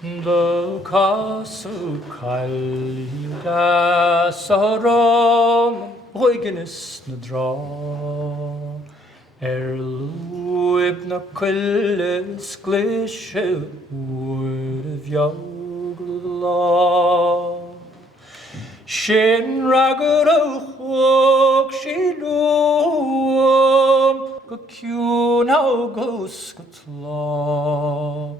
The castle Calida Saram Huygenis na dra Luib na quillis glishe Wood of Yogla Shin ragged hook she loom Go cune how goes law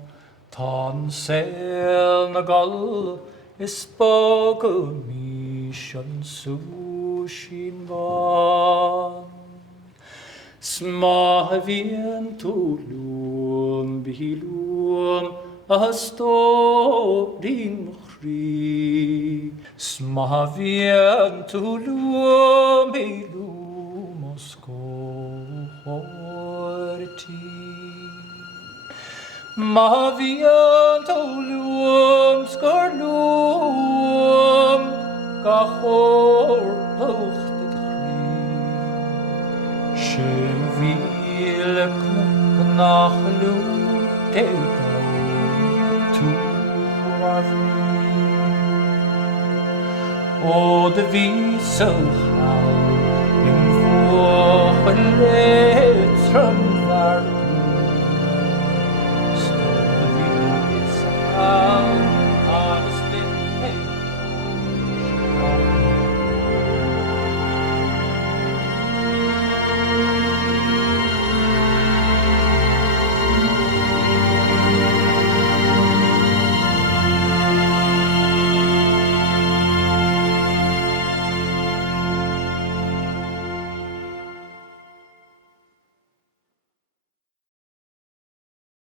Tan sail na gal is bog mission sushin van Smavien tulum bilum a storin mchri Smavien tulum bilum Moscow horti Mavian tolum scarlum Gahor pochtigri Shevil knachlum Tegau tu avni O de vi so how In vågen letram